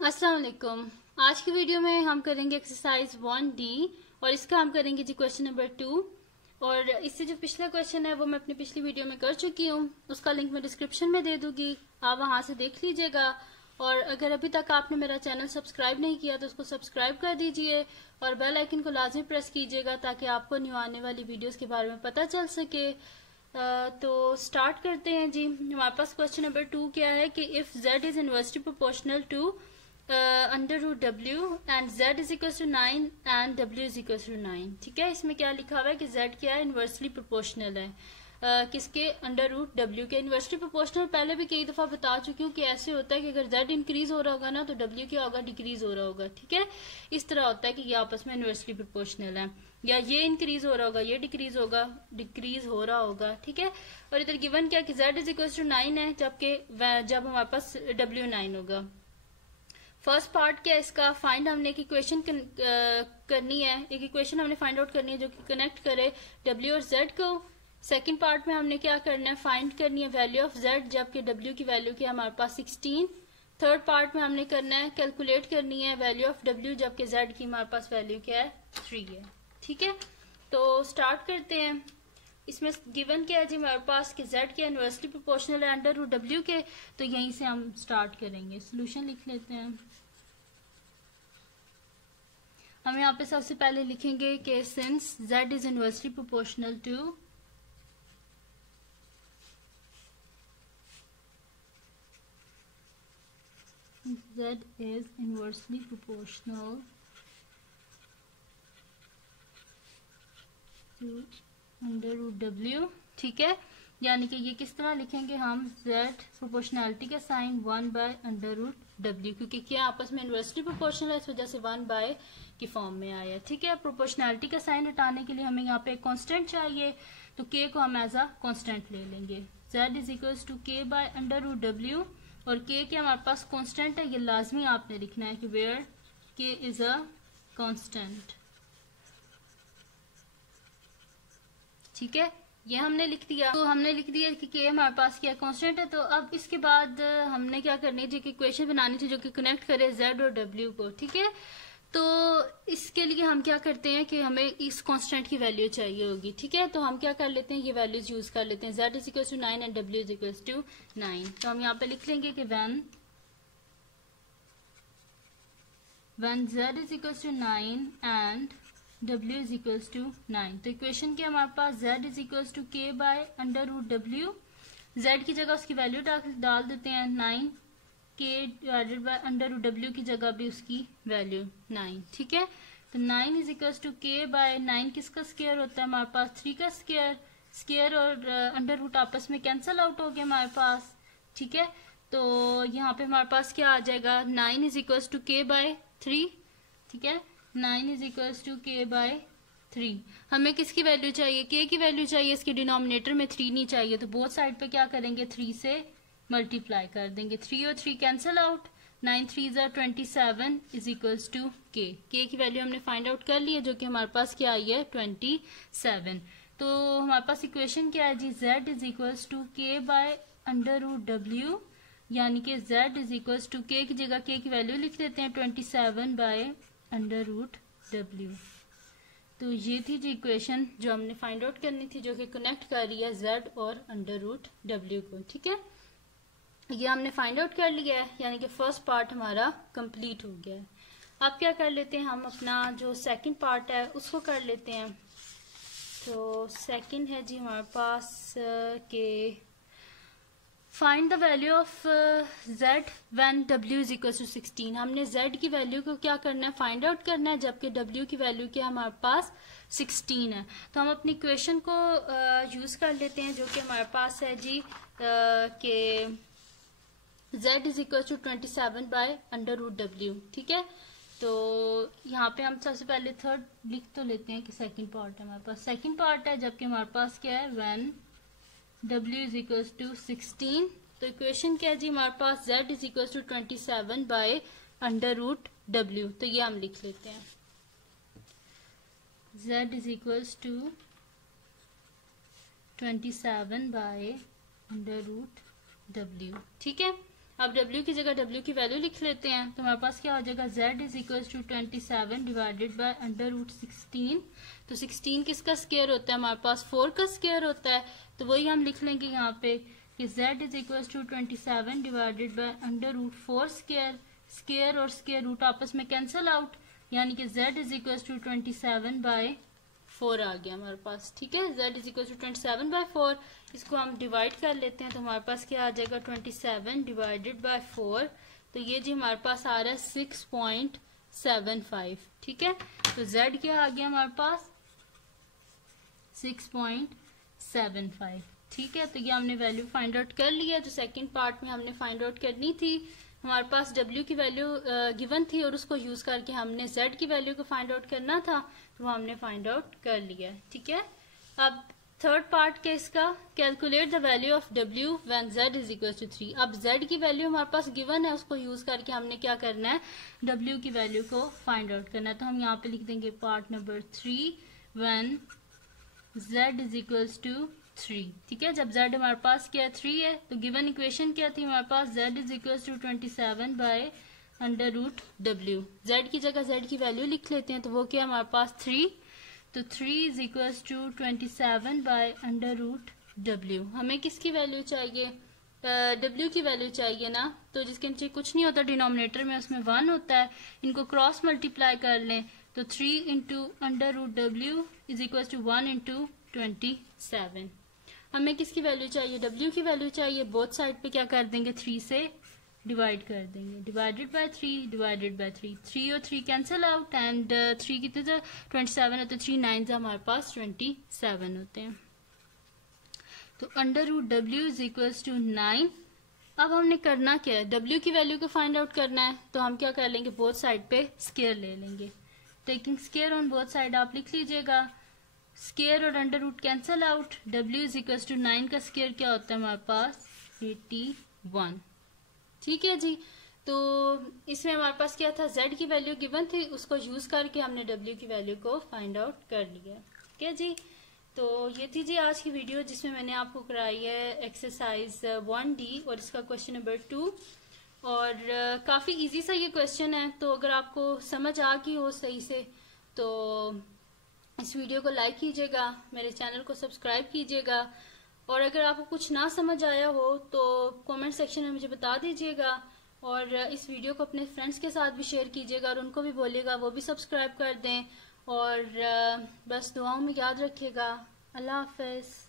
अस्सलाम वालेकुम। आज की वीडियो में हम करेंगे एक्सरसाइज 1D और इसका हम करेंगे जी क्वेश्चन नंबर 2। और इससे जो पिछला क्वेश्चन है वो मैं अपनी पिछली वीडियो में कर चुकी हूँ, उसका लिंक मैं डिस्क्रिप्शन में दे दूंगी, आप वहां से देख लीजिएगा। और अगर अभी तक आपने मेरा चैनल सब्सक्राइब नहीं किया तो उसको सब्सक्राइब कर दीजिए और बेल आइकन को लाजमी प्रेस कीजिएगा ताकि आपको न्यू आने वाली वीडियोस के बारे में पता चल सके। तो स्टार्ट करते हैं जी। हमारे पास क्वेश्चन नंबर 2 क्या है कि if z is inversely proportional to under root w and z is equal to 9 and w is equal to 9। ठीक है, इसमें क्या लिखा हुआ है कि z क्या है, इनवर्सली प्रोपोर्शनल है किसके, अंडर रूट w के। इनवर्सली प्रोपोर्शनल पहले भी कई दफा बता चुकी हूँ कि ऐसे होता है कि अगर z इंक्रीज हो रहा होगा ना तो w क्या होगा, डिक्रीज हो रहा होगा। ठीक है, इस तरह होता है कि ये आपस में इनवर्सली प्रोपोर्शनल है, या ये इंक्रीज हो रहा होगा ये डिक्रीज हो रहा होगा। ठीक है, और इधर गिवन क्या कि z इज इक्वल टू 9 है, जबकि जब हमारे पास w 9 होगा। फर्स्ट पार्ट क्या है इसका, फाइंड हमने एक इक्वेशन करनी है, एक इक्वेशन हमने फाइंड आउट करनी है जो कि कनेक्ट करे w और z को। सेकंड पार्ट में हमने क्या करना है, फाइंड करनी है वैल्यू ऑफ z, जबकि w की वैल्यू क्या है हमारे पास 16। थर्ड पार्ट में हमने करना है कैलकुलेट करनी है वैल्यू ऑफ w, जबकि z की हमारे पास वैल्यू क्या है 3 है। ठीक है, तो स्टार्ट करते हैं। इसमें गिवन क्या है जी हमारे पास कि z के इनवर्सली प्रोपोर्शनल है अंडर रूट w के, तो यहीं से हम स्टार्ट करेंगे। सोल्यूशन लिख लेते हैं। हम यहाँ पे सबसे पहले लिखेंगे कि since z is inversely proportional to z is inversely proportional to under root w। ठीक है, यानी कि ये किस तरह लिखेंगे हम, z प्रोपोर्शनैलिटी का sign 1 by under root w, क्योंकि क्या आपस में इनवर्सली प्रोपोर्शनल है, इस वजह से 1 बाय की फॉर्म में आया। ठीक है, प्रोपोर्शनैलिटी का साइन हटाने के लिए हमें यहाँ पे कांस्टेंट चाहिए, तो k को हम एज अ कांस्टेंट ले लेंगे। z is equal to k by under root w, और k के हमारे पास कांस्टेंट है, ये लाजमी आपने लिखना है कि where k is a constant. ठीक है, ये हमने लिख दिया, तो हमने लिख दिया कि k हमारे पास क्या कांस्टेंट है। तो अब इसके बाद हमने क्या करनी है, जो कि इक्वेशन बनानी थी जो कि कनेक्ट करे z और w को। ठीक है, तो इसके लिए हम क्या करते हैं कि हमें इस कांस्टेंट की वैल्यू चाहिए होगी। ठीक है, तो हम क्या कर लेते हैं, ये वैल्यूज यूज कर लेते हैं। z is equal to 9 and w is equal to 9। तो हम यहाँ पे लिख लेंगे कि when z is equals to 9 and w is equals to 9, तो इक्वेशन के हमारे पास z is equals to k by under root w, z की जगह उसकी वैल्यू डाल देते हैं 9, k divided by under root w की जगह भी उसकी वैल्यू 9। ठीक है, तो 9 is equals to k by 9 किसका स्क्वायर होता है हमारे पास, 3 का स्क्वायर और अंडर रूट आपस में कैंसल आउट हो गया हमारे पास। ठीक है, तो यहाँ पे हमारे पास क्या आ जाएगा, 9 is equals to k by 3। ठीक है, 9 is equals to k by 3। हमें किसकी वैल्यू चाहिए, k की वैल्यू चाहिए, इसके डिनोमिनेटर में 3 नहीं चाहिए, तो बोथ साइड पे क्या करेंगे, 3 से मल्टीप्लाई कर देंगे। 3 और 3 cancel out, 9 3 27 is equals to k। की वैल्यू हमने फाइंड आउट कर ली है, जो कि हमारे पास क्या आई है 27। तो हमारे पास इक्वेशन क्या है जी, z is equals to k by under root w, यानी कि z is equals to k की जगह k की वैल्यू लिख देते हैं 27 बाय अंडर रूट w। तो ये थी जी इक्वेशन जो हमने फाइंड आउट करनी थी, जो कि कनेक्ट कर रही है z और अंडर रूट w को। ठीक है, ये हमने फाइंड आउट कर लिया है, यानी कि फर्स्ट पार्ट हमारा कंप्लीट हो गया है। अब क्या कर लेते हैं, हम अपना जो सेकंड पार्ट है उसको कर लेते हैं। तो सेकंड है जी हमारे पास के find the value of z when w is equal to 16। हमने z की वैल्यू को क्या करना है, फाइंड आउट करना है, जबकि w की वैल्यू क्या हमारे पास 16 है। तो हम अपनी इक्वेशन को यूज कर लेते हैं, जो कि हमारे पास है जी के z is equal to 27 by under root w। ठीक है, तो यहाँ पे हम सबसे पहले थर्ड लिख तो लेते हैं कि सेकंड पार्ट है हमारे पास, सेकंड पार्ट है, जबकि हमारे पास क्या है when w is equal to 16। तो इक्वेशन क्या है जी हमारे पास, z is equal to 27 by under root w। तो ये हम लिख लेते हैं, z is equal to 27 by under root w। ठीक है, अब w की जगह w की वैल्यू लिख लेते हैं, तो हमारे पास क्या हो जाएगा, z is equal to 27 divided by under root 16। तो 16 किसका स्क्वायर होता है, हमारे पास 4 का स्क्वायर होता है, तो वही हम लिख लेंगे यहाँ पे कि z is equal to 27 divided by under root 4 square. Square और स्क्वायर रूट आपस में कैंसिल आउट, यानी कि z is equal to 27 by 4 आ गया हमारे पास। ठीक है, z is equal to 27 by 4। इसको हम डिवाइड कर लेते हैं, तो हमारे पास क्या आ जाएगा, 27 डिवाइडेड बाय 4। तो ये जी हमारे पास आ रहा है 6.75। ठीक है, तो z क्या आ गया हमारे पास, 6.75। ठीक है, तो ये हमने वैल्यू फाइंड आउट कर लिया। जो सेकंड पार्ट में हमने फाइंड आउट करनी थी, हमारे पास w की वैल्यू गिवन थी और उसको यूज करके हमने z की वैल्यू को फाइंड आउट करना था, तो वो हमने फाइंड आउट कर लिया। ठीक है, अब थर्ड पार्ट के इसका, calculate the value of w when z is equal to 3। अब z की वैल्यू हमारे पास गिवन है, उसको यूज करके हमने क्या करना है, w की वैल्यू को फाइंड आउट करना है। तो हम यहाँ पे लिख देंगे part number 3 when z is equal to 3। ठीक है, जब z हमारे पास क्या 3 है, तो गिवन इक्वेशन क्या थी हमारे पास, z is equal to 27 by under root w। z की जगह z की वैल्यू लिख लेते हैं, तो वो क्या हमारे पास 3। तो 3 is equal to 27 by under root w। हमें किसकी वैल्यू चाहिए, w की वैल्यू चाहिए ना, तो जिसके नीचे कुछ नहीं होता डिनोमिनेटर में, उसमें 1 होता है। इनको क्रॉस मल्टीप्लाई कर लें, तो 3 into under root w is equal to 1 into 27। हमें किसकी वैल्यू चाहिए, w की वैल्यू चाहिए। बोथ साइड पे क्या कर देंगे, 3 से डिवाइड कर देंगे, डिवाइडेड बाय 3 डिवाइडेड बाय 3, 3 और 3 कैंसिल आउट, एंड 3 कितने थे, 27 है, तो 3 9 हमारे पास 27 होते हैं। तो under root w is equal to 9। अब हमने करना क्या है, w की वैल्यू को फाइंड आउट करना है, तो हम क्या कर लेंगे, बोथ साइड पे स्क्वायर ले लेंगे। Taking square on both side आप लिख लीजिएगा, स्क्वायर और under root cancel out, w is equal to 9 का स्क्वायर क्या होता है हमारे पास, 81। ठीक है जी, तो इसमें हमारे पास क्या था, z की वैल्यू गिवन थी, उसको यूज करके हमने w की वैल्यू को फाइंड आउट कर लिया। ठीक है जी, तो ये थी जी आज की वीडियो, जिसमें मैंने आपको कराई है एक्सरसाइज 1D और इसका क्वेश्चन नंबर 2। और काफी इजी सा ये क्वेश्चन है, तो अगर आपको समझ आ गई हो सही से, तो इस वीडियो को लाइक कीजिएगा, मेरे चैनल को सब्सक्राइब कीजिएगा, और अगर आपको कुछ ना समझ आया हो तो कमेंट सेक्शन में मुझे बता दीजिएगा, और इस वीडियो को अपने फ्रेंड्स के साथ भी शेयर कीजिएगा और उनको भी बोलिएगा वो भी सब्सक्राइब कर दें। और बस दुआओं में याद रखिएगा। अल्लाह हाफ़िज़।